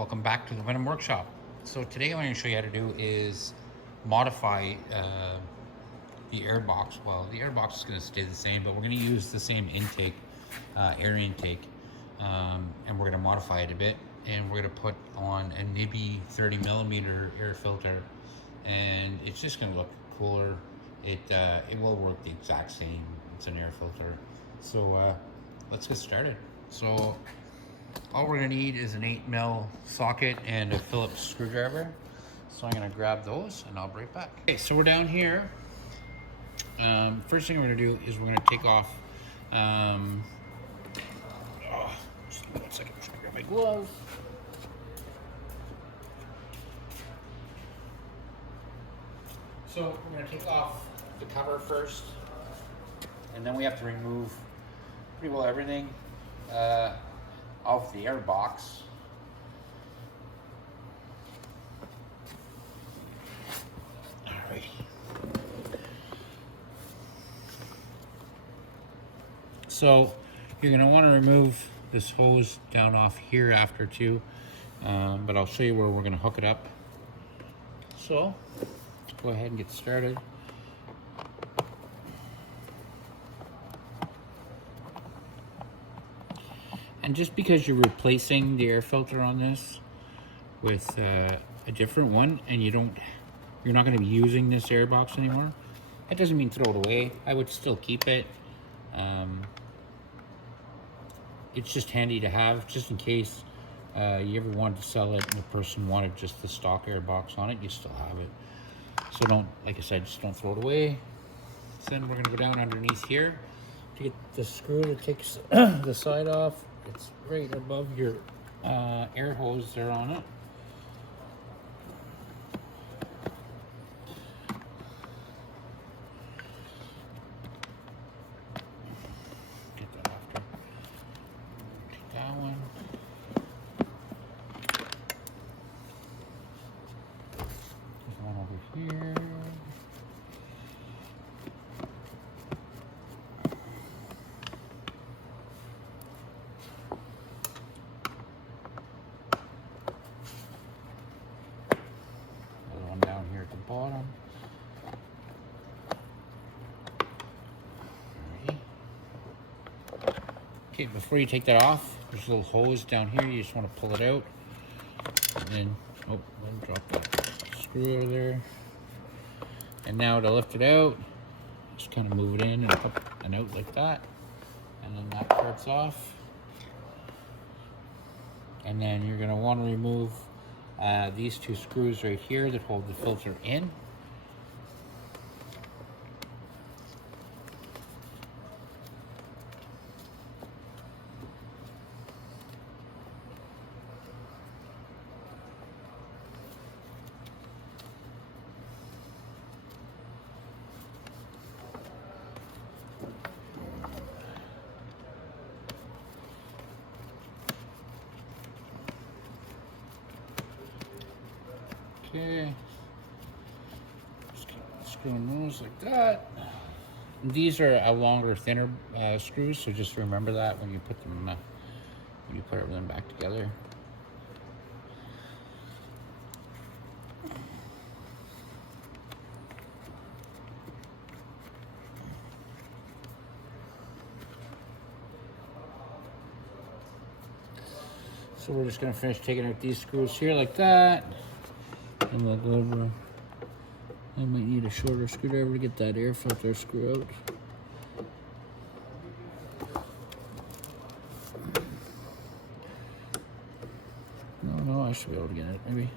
welcome back to the Venom Workshop. So today what I'm going to show you how to do is modify the air box. Well, the air box is going to stay the same, but we're going to use the same intake, air intake, and we're going to modify it a bit. And we're going to put on a Nibbi 30mm air filter, and it's just going to look cooler. It will work the exact same. It's an air filter. So let's get started. So all we're going to need is an 8mm socket and a Phillips screwdriver. So I'm going to grab those and I'll be right back. Okay, so we're down here. First thing we're going to do is we're going to take off. Just give me 1 second. I'm just going to grab my glove. So we're going to take off the cover first, and then we have to remove pretty well everything off the air box. Alrighty. So you're going to want to remove this hose down off here after too, but I'll show you where we're going to hook it up. So let's go ahead and get started. And just because you're replacing the air filter on this with a different one, and you're not going to be using this air box anymore, that doesn't mean throw it away. I would still keep it. It's just handy to have, just in case you ever wanted to sell it and the person wanted just the stock air box on it, you still have it. So don't, like I said, just don't throw it away. So then we're going to go down underneath here to get the screw that takes the side off. It's right above your air hose there on it. Get that after. Take that one. There's one over here. Down here at the bottom. Okay, before you take that off, there's a little hose down here. You just want to pull it out, and then drop that screw over there. And now to lift it out, just kind of move it in and up and out like that, and then that part's off. And then you're going to want to remove these two screws right here that hold the filter in. Okay, just keep screwing those like that. And these are a longer, thinner screws, so just remember that when you put them, when you put everything back together. So we're just going to finish taking out these screws here like that. And we'll go over. I might need a shorter screwdriver to get that air filter screw out. No, I should be able to get it, maybe.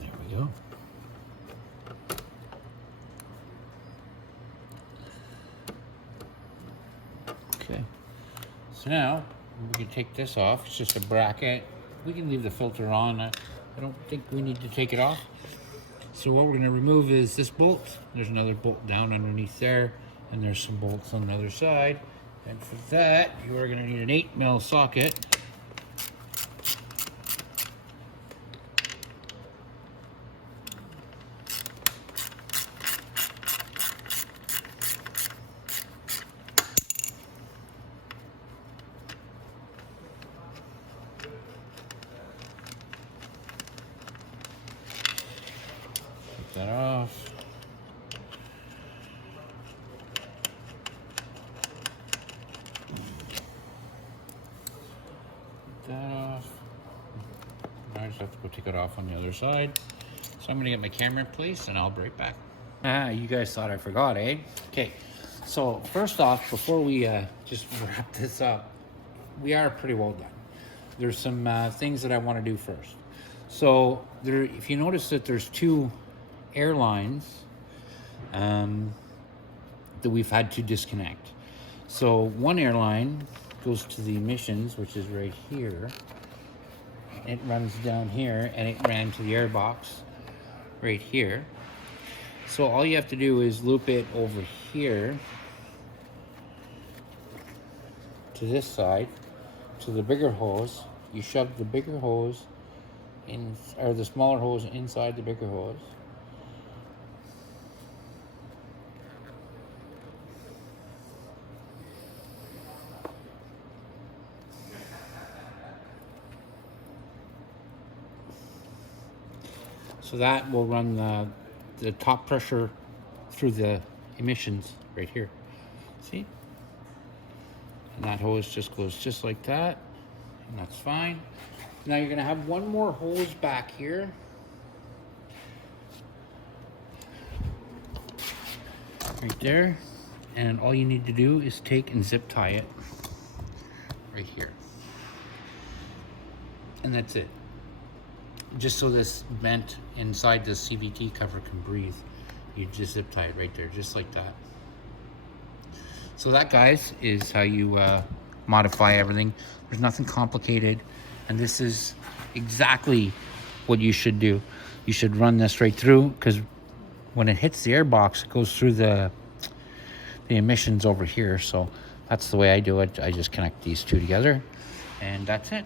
There we go. Okay. So now we can take this off. It's just a bracket. We can leave the filter on. I don't think we need to take it off. So what we're going to remove is this bolt. There's another bolt down underneath there, and there's some bolts on the other side. And for that, you are going to need an 8mm socket. that off. That off. I just have to go take it off on the other side. So I'm gonna get my camera in place and I'll be right back. You guys thought I forgot, eh? Okay, so first off, before we just wrap this up, we are pretty well done. There's some things that I want to do first. So there, if you notice that there's two air lines that we've had to disconnect. So one airline goes to the emissions, which is right here. It runs down here, and it ran to the air box right here. So all you have to do is loop it over here to this side, to the bigger hose. You shove the bigger hose in, or the smaller hose inside the bigger hose. So that will run the top pressure through the emissions right here. See? And that hose just goes just like that, and that's fine. Now you're gonna have one more hose back here. Right there. And all you need to do is take and zip tie it right here. And that's it. Just so this vent inside the CVT cover can breathe, you just zip tie it right there, just like that. So that, guys, is how you modify everything. There's nothing complicated, and this is exactly what you should do. You should run this right through, because when it hits the air box, it goes through the emissions over here. So that's the way I do it. I just connect these two together, and that's it.